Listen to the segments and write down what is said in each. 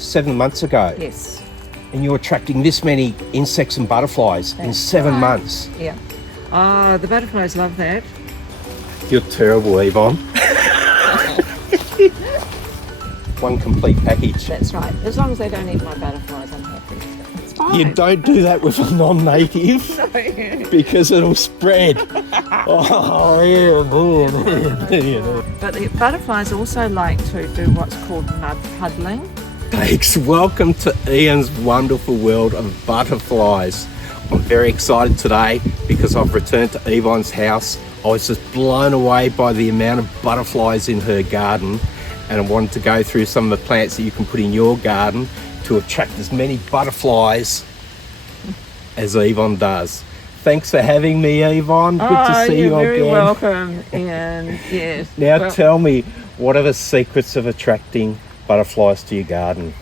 7 months ago. Yes. And you're attracting this many insects and butterflies in 7 months. Yeah. Oh, the butterflies love that. You're terrible, Yvonne. One complete package. That's right. As long as they don't eat my butterflies, I'm happy. It's fine. You don't do that with a non-native because it'll spread. Oh, yeah. But the butterflies also like to do what's called mud puddling. Thanks. Welcome to Ian's wonderful world of butterflies. I'm very excited today because I've returned to Yvonne's house. I was just blown away by the amount of butterflies in her garden, and I wanted to go through some of the plants that you can put in your garden to attract as many butterflies as Yvonne does. Thanks for having me, Yvonne. Good to see you again. You're very welcome, Ian. Yes. Now tell me, what are the secrets of attracting butterflies to your garden?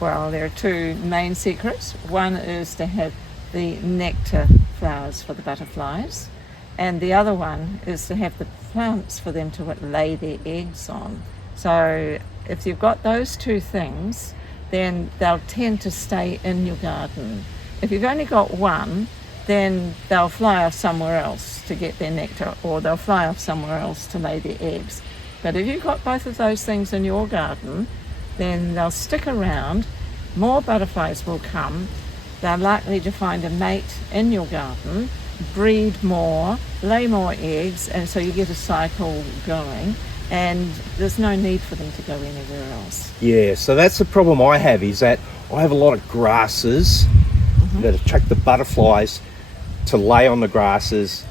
Well, there are two main secrets. One is to have the nectar flowers for the butterflies, and the other one is to have the plants for them to lay their eggs on. So if you've got those two things, then they'll tend to stay in your garden. If you've only got one, then they'll fly off somewhere else to get their nectar, or they'll fly off somewhere else to lay their eggs. But if you've got both of those things in your garden, then they'll stick around, more butterflies will come, they're likely to find a mate in your garden, breed more, lay more eggs, and so you get a cycle going, and there's no need for them to go anywhere else. Yeah, so that's the problem I have, is that I have a lot of grasses that attract the butterflies to lay on the grasses,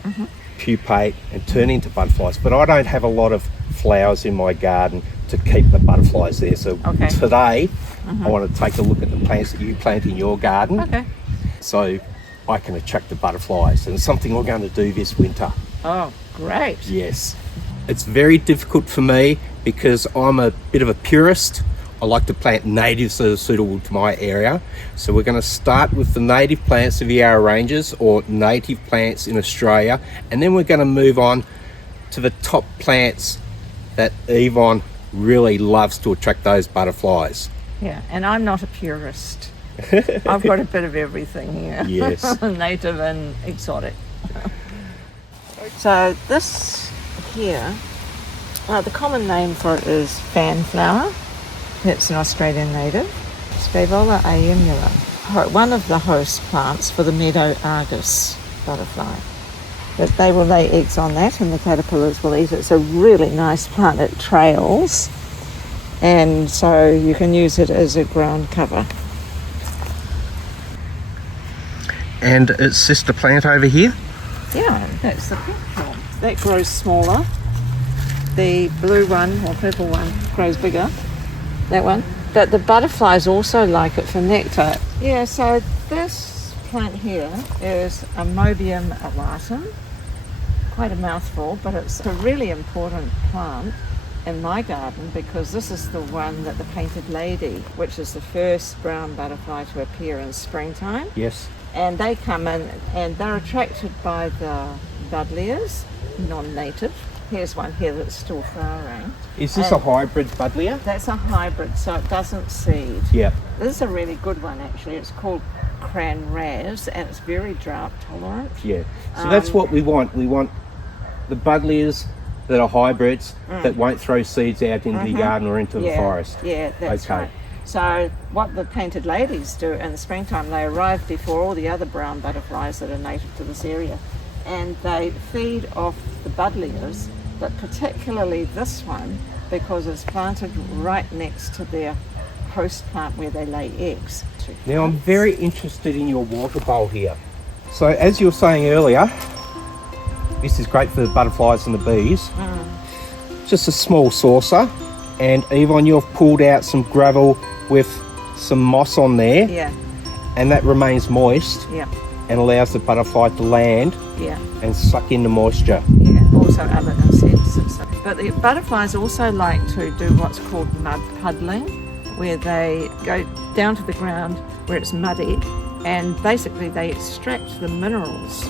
pupate and turn into butterflies, but I don't have a lot of flowers in my garden to keep the butterflies there. So today I want to take a look at the plants that you plant in your garden, so I can attract the butterflies, and it's something we're going to do this winter. Oh, great. Yes. It's very difficult for me because I'm a bit of a purist. I like to plant natives that are suitable to my area. So we're going to start with the native plants of the Yarra Ranges, or native plants in Australia, and then we're going to move on to the top plants that Yvonne really loves to attract those butterflies. Yeah, and I'm not a purist. I've got a bit of everything here. Yes. Native and exotic. So this here, the common name for it is fanflower. It's an Australian native. Scaevola aemula, one of the host plants for the meadow argus butterfly. But they will lay eggs on that, and the caterpillars will eat it. It's a really nice plant. It trails, and so you can use it as a ground cover. And its sister plant over here? Yeah, that's the pink one. That grows smaller. The blue one, or purple one, grows bigger. That one. But the butterflies also like it for nectar. Yeah, so this plant here is Amobium alatum. Quite a mouthful, but it's a really important plant in my garden because this is the one that the painted lady, which is the first brown butterfly to appear in springtime. Yes. And they come in and they're attracted by the buddleias, non-native. Here's one here that's still flowering. Is this a hybrid buddleia? That's a hybrid, so it doesn't seed. Yeah. This is a really good one actually. It's called Cran Raz, and it's very drought tolerant. Yeah. So that's what we want. We want the buddleias that are hybrids that won't throw seeds out into the garden or into the forest. Yeah, that's right. So what the painted ladies do in the springtime, they arrive before all the other brown butterflies that are native to this area, and they feed off the buddleias, but particularly this one because it's planted right next to their host plant where they lay eggs. Now I'm very interested in your water bowl here. So as you were saying earlier, this is great for the butterflies and the bees. Just a small saucer, and Yvonne, you've pulled out some gravel with some moss on there. Yeah. And that remains moist. Yeah. And allows the butterfly to land. Yeah. And suck in the moisture. Yeah. Also other insects and stuff. But the butterflies also like to do what's called mud puddling, where they go down to the ground where it's muddy, and basically they extract the minerals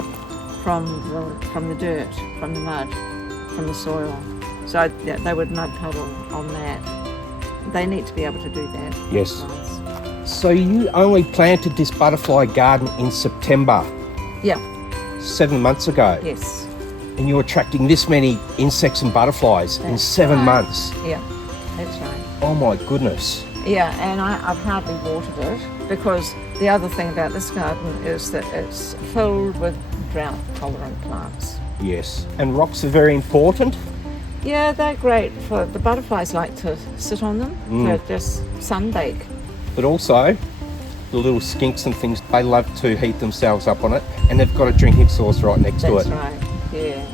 from the dirt, from the mud, from the soil. So they would mud puddle on that. They need to be able to do that. Yes. So you only planted this butterfly garden in September, Yeah, 7 months ago, yes. and you're attracting this many insects and butterflies in That's 7 right. months. Yeah, that's right. Oh my goodness. Yeah, and I've hardly watered it because the other thing about this garden is that it's filled with drought-tolerant plants. Yes. And rocks are very important. Yeah, they're great for the butterflies. Like to sit on them to just sunbake. But also, the little skinks and things, they love to heat themselves up on it, and they've got a drinking source right next to it. That's right. Yeah,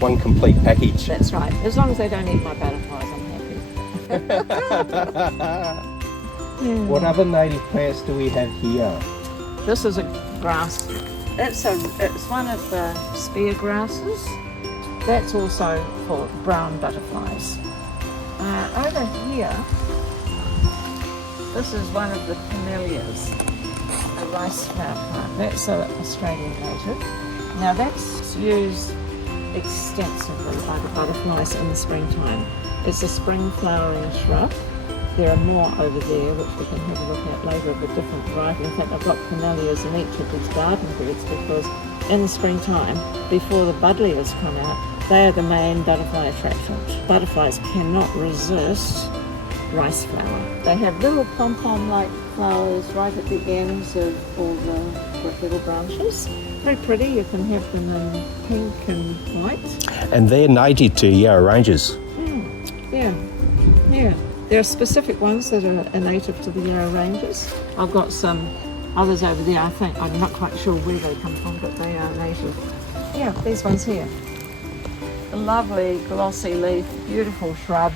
One complete package. that's right. As long as they don't eat my butterflies, I'm happy. What other native plants do we have here? This is a grass. It's one of the spear grasses. That's also for brown butterflies. Over here, this is one of the camellias, a rice flower plant. That's an Australian native. Now that's used extensively by the butterflies in the springtime. It's a spring flowering shrub. There are more over there, which we can have a look at later, of a different variety. In fact, I've got camellias in each of these garden beds because in the springtime, before the buddleias come out, they are the main butterfly attractions. Butterflies cannot resist rice flower. They have little pom-pom-like flowers right at the ends of all the little branches. Very pretty. You can have them in pink and white. And they're native to Yarra Ranges. Yeah. There are specific ones that are native to the Yarra Ranges. I've got some others over there. I think I'm not quite sure where they come from, but they are native. Yeah, these ones here. A lovely glossy leaf, beautiful shrub,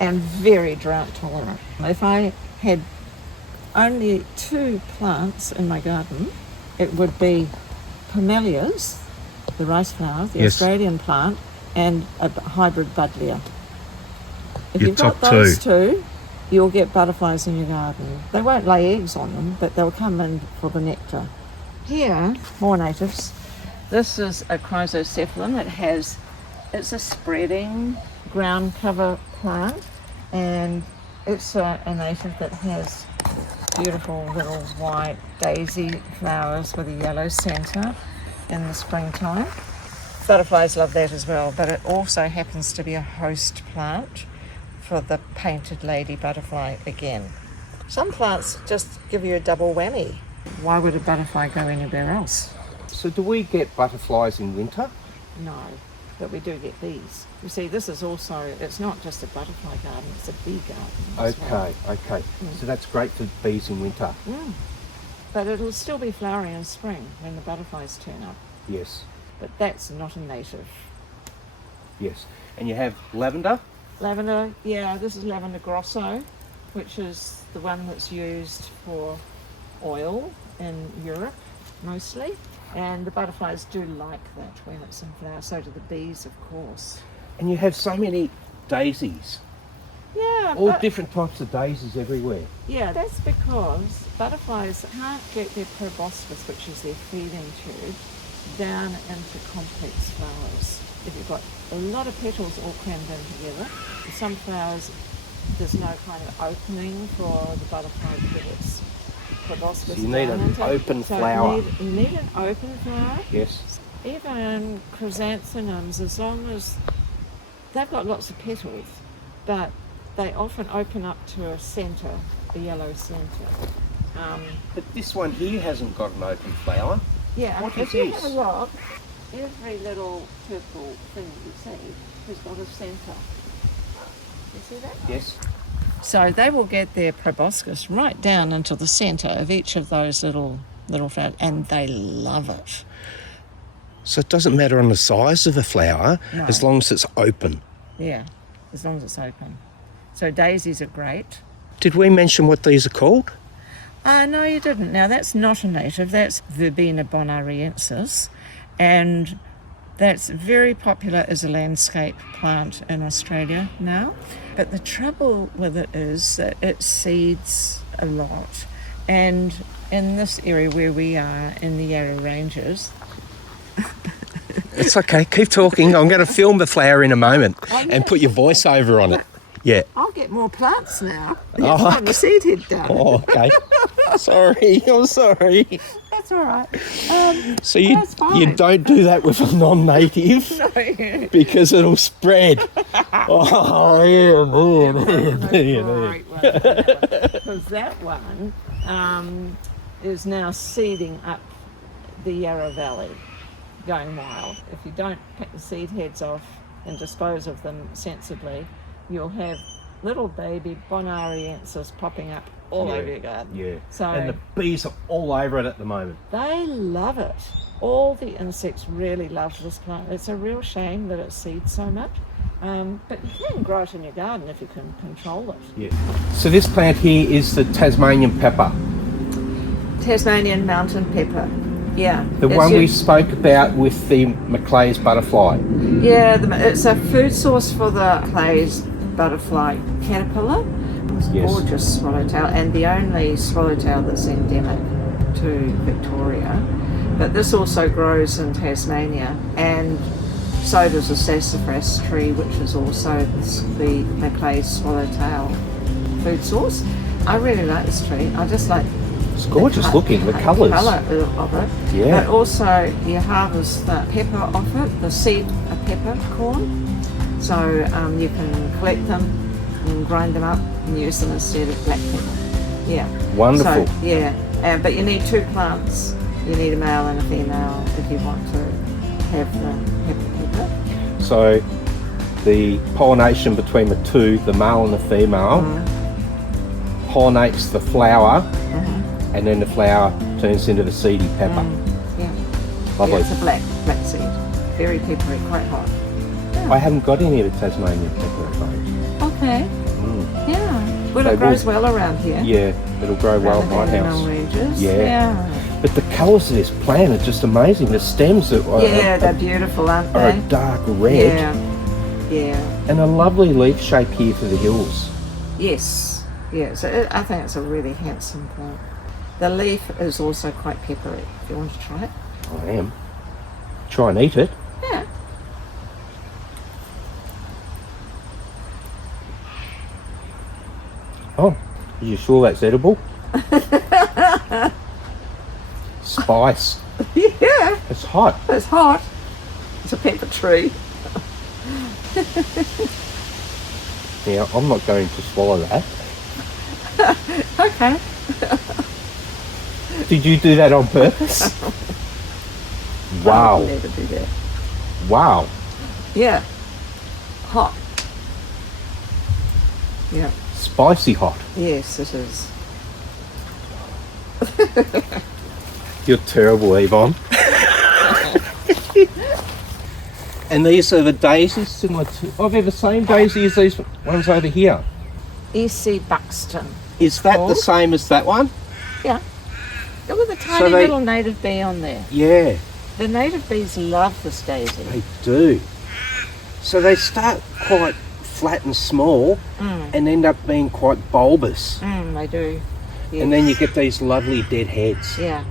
and very drought tolerant. If I had only 2 plants in my garden, it would be camellias, the rice flower, the Australian plant, and a hybrid buddleia. If you've got those two, you'll get butterflies in your garden. They won't lay eggs on them, but they'll come in for the nectar. Here, more natives. This is a chrysocephalum. It's a spreading ground cover plant, and it's a native that has beautiful little white daisy flowers with a yellow centre in the springtime. Butterflies love that as well, but it also happens to be a host plant for the painted lady butterfly again. Some plants just give you a double whammy. Why would a butterfly go anywhere else? So do we get butterflies in winter? No, but we do get bees. You see, this is also, it's not just a butterfly garden, it's a bee garden as well. Okay. So that's great for bees in winter. But it'll still be flowering in spring when the butterflies turn up. Yes. But that's not a native. Yes. And you have lavender? Lavender, yeah, this is lavender grosso, which is the one that's used for oil in Europe mostly. And the butterflies do like that when it's in flower, so do the bees, of course. And you have so many daisies. Yeah. All different types of daisies everywhere. Yeah, that's because butterflies can't get their proboscis, which is their feeding tube, down into complex flowers. If you've got a lot of petals all crammed in together, in some flowers there's no kind of opening for the butterfly to get its proboscis. So you need an open flower. You need an open flower. Yes. Even chrysanthemums, as long as they've got lots of petals, but they often open up to a centre, a yellow centre. But this one here hasn't got an open flower. Yeah, What if is you this? have a look, every little purple thing you see has got a centre. You see that? Yes. So they will get their proboscis right down into the centre of each of those little flowers, and they love it. So it doesn't matter on the size of a flower, No. as long as it's open. Yeah, as long as it's open. So daisies are great. Did we mention what these are called? No, you didn't. Now, that's not a native. That's Verbena bonariensis, and that's very popular as a landscape plant in Australia now. But the trouble with it is that it seeds a lot. And in this area where we are in the Yarra Ranges... It's okay, keep talking. I'm going to film the flower in a moment and put your voice over on it. Yeah. I'll get more plants now. Oh, From the seed head down. Oh, okay. Sorry, I'm sorry. That's all right. So you that's fine. you don't do that with a non-native No. because it'll spread. Oh, yeah. Because that one is now seeding up the Yarra Valley, going wild. If you don't pick the seed heads off and dispose of them sensibly, you'll have little baby Bonariensis popping up all over your garden. Yeah. So And the bees are all over it at the moment. they love it. All the insects really love this plant. It's a real shame that it seeds so much. But you can grow it in your garden if you can control it. Yeah. So this plant here is the Tasmanian pepper. Tasmanian mountain pepper. Yeah. The one we spoke about with the Maclay's butterfly. Yeah, it's a food source for the Maclay's butterfly caterpillar. It's Yes. gorgeous swallowtail, and the only swallowtail that's endemic to Victoria. But this also grows in Tasmania, and so does the sassafras tree, which is also the Maclay's swallowtail food source. I really like this tree. I just like It's gorgeous looking, the colours. colour of it. Yeah. But also you harvest the pepper off it, the seed of peppercorn. So you can collect them and grind them up and use them instead of black pepper. Yeah. Wonderful. So, yeah. But you need two plants. You need a male and a female if you want to have the pepper. So the pollination between the two, the male and the female, pollinates the flower, and then the flower turns into the seedy pepper. Yeah. Lovely. Yeah, it's a black seed. Very peppery, quite hot. I haven't got any of the Tasmanian pepper at the moment. Okay. Yeah. Well, They it grows will- well around here. Yeah, it'll grow well at my Around the house. Mill Ranges. Yeah. Yeah. But the colours of this plant are just amazing. The stems are, Yeah, they're beautiful, aren't are a they? dark red. Yeah. Yeah. And a lovely leaf shape here for the hills. Yes. Yeah. So I think it's a really handsome plant. The leaf is also quite peppery. If you want to try it. I am. Try and eat it. Yeah. Oh, are you sure that's edible? Spice. Yeah. It's hot. It's hot. It's a pepper tree. Now, I'm not going to swallow that. Okay. Did you do that on purpose? I Wow. would never do that. Wow. Yeah. Hot. Yeah. Spicy hot. Yes, it is. You're terrible, Yvonne. And these are the daisies similar to... Have you the same daisy as these ones over here? E.C. Buxton. Is that the Called? same as that one? Yeah. Look at the tiny they- little native bee on there. Yeah, The native bees love this daisy. they do. So they start quite flat and small and end up being quite bulbous. They do. Yes. And then you get these lovely dead heads. Yeah,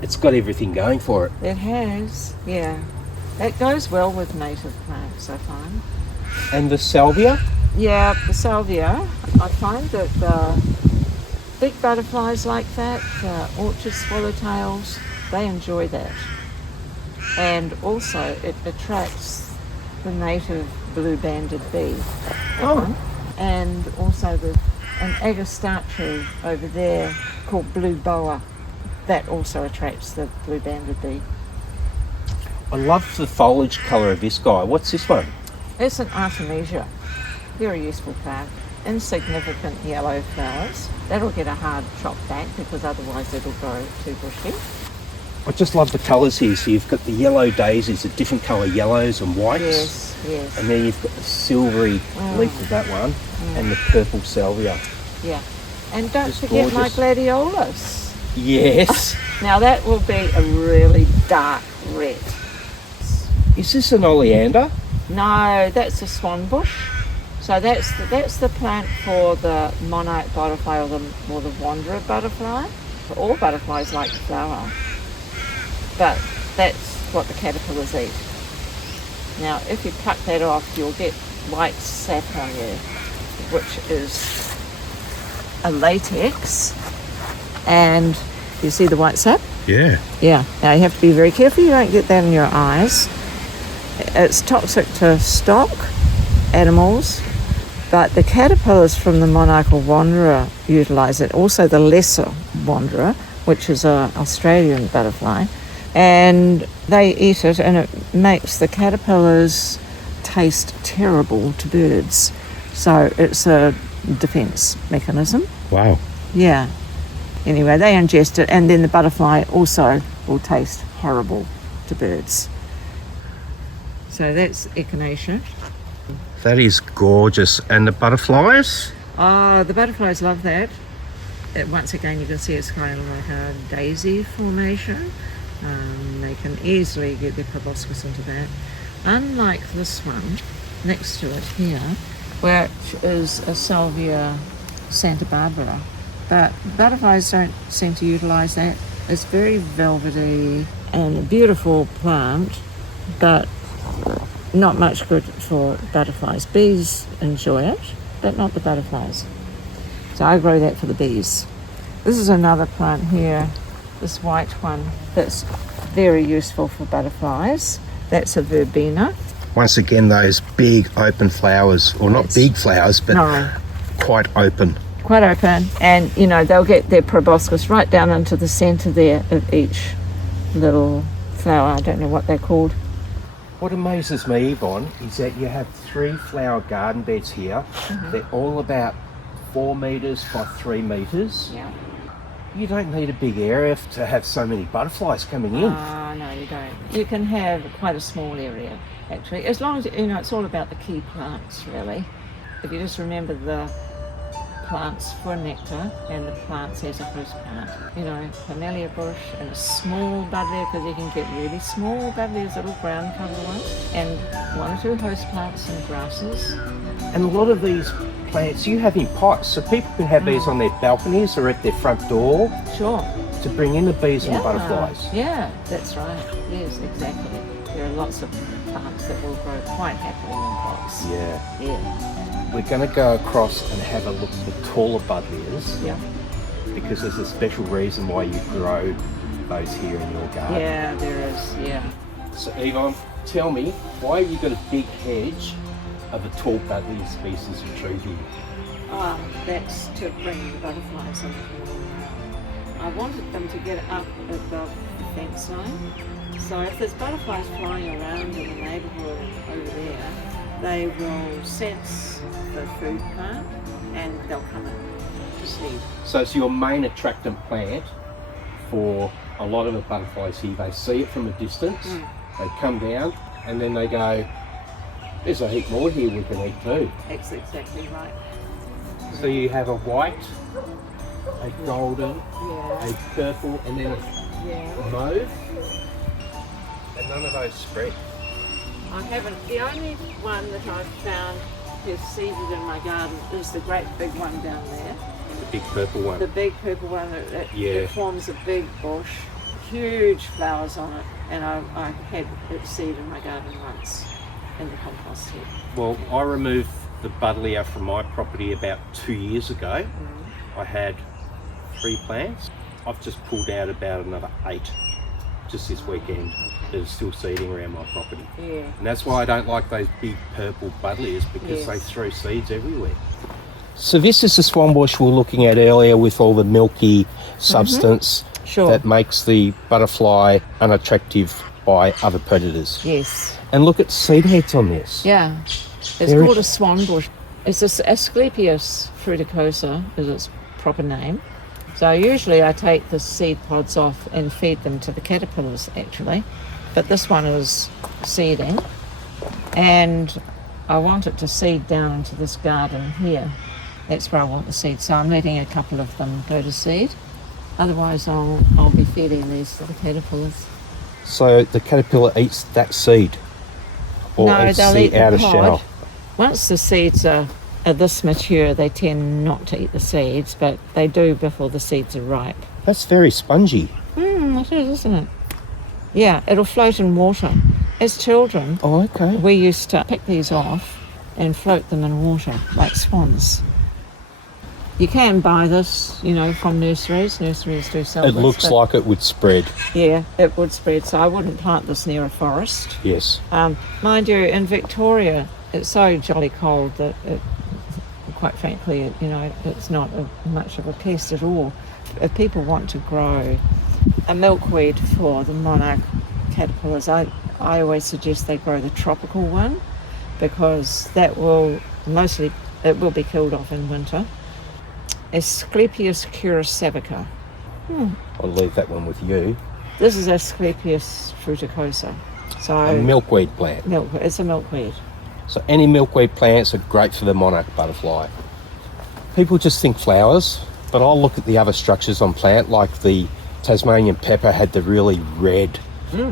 It's got everything going for it. it has. Yeah. That goes well with native plants, I find. And the salvia? Yeah, the salvia, I find that big butterflies like that, orchard swallowtails, they enjoy that. And also it attracts the native blue-banded bee. that Oh. one. And also an agastache over there called blue boa. That also attracts the blue-banded bee. I love the foliage colour of this guy. What's this one? It's an Artemisia. Very useful plant. Insignificant yellow flowers. That'll get a hard chop back because otherwise it'll grow too bushy. I just love the colours here. So you've got the yellow daisies, the different colour yellows and whites. Yes, yes. And then you've got the silvery leaf of that one and the purple salvia. Yeah. And don't It's forget my gorgeous. gladiolus. Yes. Now that will be a really dark red. Is this an oleander? No, that's a swan bush. So that's the plant for the monarch butterfly or the wanderer butterfly. All butterflies like the flower, but that's what the caterpillars eat. Now, if you pluck that off, you'll get white sap on you, which is a latex. And you see the white sap? Yeah. Yeah. Now you have to be very careful you don't get that in your eyes. It's toxic to stock animals, but the caterpillars from the Monarch wanderer utilise it. Also the lesser wanderer, which is an Australian butterfly, and they eat it, and it makes the caterpillars taste terrible to birds. So it's a defence mechanism. Wow. Yeah. Anyway, they ingest it, and then the butterfly also will taste horrible to birds. So that's echinacea. That is gorgeous. And the butterflies? Oh, the butterflies love that. Once again, you can see it's kind of like a daisy formation. They can easily get their proboscis into that. Unlike this one, next to it here, which is a Salvia Santa Barbara. But butterflies don't seem to utilise that. It's very velvety and a beautiful plant, but not much good for butterflies. Bees enjoy it, but not the butterflies. So I grow that for the bees. This is another plant here, this white one, that's very useful for butterflies. That's a verbena. Once again, those big open flowers, or not big flowers, but quite open. Quite open, and you know, they'll get their proboscis right down into the centre there of each little flower. I don't know what they're called. What amazes me, Yvonne, is that you have 3 flower garden beds here. They're all about 4 metres by 3 metres. Yeah. You don't need a big area to have so many butterflies coming in. No, you don't. You can have quite a small area, actually, as long as, you know, it's all about the key plants, really. If you just remember the plants for nectar and the plants as a host plant. You know, camellia bush and a small buddleia, because you can get really small buddleias, little brown coloured ones, and 1 or 2 host plants and grasses. And a lot of these plants you have in pots, so people can have these on their balconies or at their front door. Sure. To bring in the bees and the butterflies. Yeah, that's right. Yes, exactly. There are lots of plants that will grow quite happily in pots. Yeah. Yeah. We're going to go across and have a look at the taller buddleias. Yeah. Because there's a special reason why you grow those here in your garden. Yeah, there is, yeah. So Yvonne, tell me, why have you got a big hedge of a tall buddleia species of tree here? That's to bring the butterflies in. I wanted them to get up above the fence line. So if there's butterflies flying around in the neighbourhood over there, they will sense the food plant and they'll come in to seed. So it's your main attractant plant for a lot of the butterflies here. They see it from a distance, they come down, and then they go, there's a heap more here we can eat too. That's exactly right. So you have a white, a golden, a purple, and then a mauve, and none of those spread. I haven't. The only one that I've found is seeded in my garden is the great big one down there. The big purple one. The big purple one, it forms a big bush, huge flowers on it, and I had it seeded in my garden once in the compost heap. Well, I removed the buddleia from my property about 2 years ago. I had 3 plants. I've just pulled out about another 8 just this weekend that are still seeding around my property. Yeah. And that's why I don't like those big purple buddleias, because they throw seeds everywhere. So this is the swan bush we were looking at earlier with all the milky substance that makes the butterfly unattractive by other predators. Yes. And look at seed heads on this. Yeah. It's called a swan bush. It's this Asclepias fruticosa is its proper name. So usually I take the seed pods off and feed them to the caterpillars actually. But this one is seeding, and I want it to seed down into this garden here. That's where I want the seed. So I'm letting a couple of them go to seed. Otherwise I'll be feeding these to the caterpillars. So the caterpillar eats that seed? Or No, eats they'll the eat the outer pod. shell? Once the seeds are this mature, they tend not to eat the seeds, but they do before the seeds are ripe. That's very spongy. It is, isn't it? Yeah, it'll float in water. As children, Oh, okay. we used to pick these off and float them in water like swans. You can buy this, you know, from nurseries. Nurseries do sell It this. looks like it would spread. Yeah, it would spread, so I wouldn't plant this near a forest. Yes. Mind you, in Victoria, it's so jolly cold that, quite frankly, you know, it's not much of a pest at all. If people want to grow a milkweed for the monarch caterpillars, I always suggest they grow the tropical one, because that will it will be killed off in winter. Asclepias curasavica. I'll leave that one with you. This is Asclepias fruticosa. So A milkweed plant. it's a milkweed. So any milkweed plants are great for the monarch butterfly. People just think flowers, but I'll look at the other structures on plant, like the Tasmanian pepper had the really red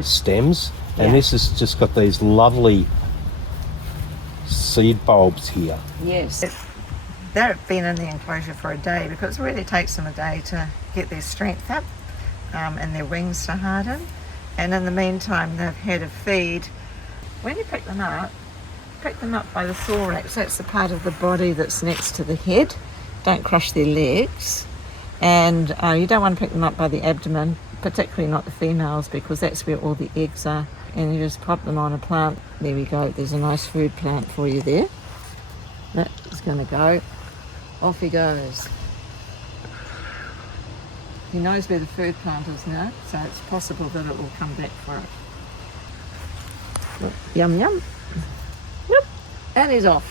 stems, and this has just got these lovely seed bulbs here. Yes. They've been in the enclosure for a day, because it really takes them a day to get their strength up and their wings to harden. And in the meantime, they've had a feed. When you pick them up by the thorax. That's the part of the body that's next to the head. Don't crush their legs. And you don't want to pick them up by the abdomen, particularly not the females, because that's where all the eggs are. And you just pop them on a plant. There we go. There's a nice food plant for you there. That's going to go. Off he goes. He knows where the food plant is now, so it's possible that it will come back for it. Yum yum. Yep. And he's off.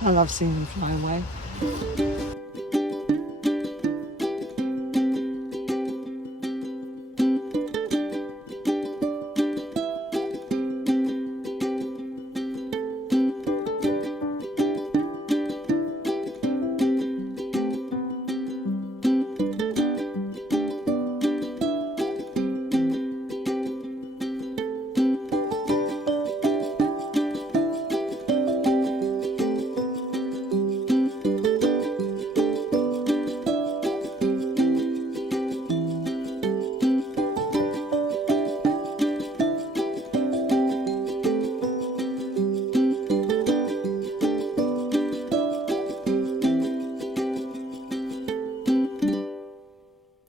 I love seeing him fly away.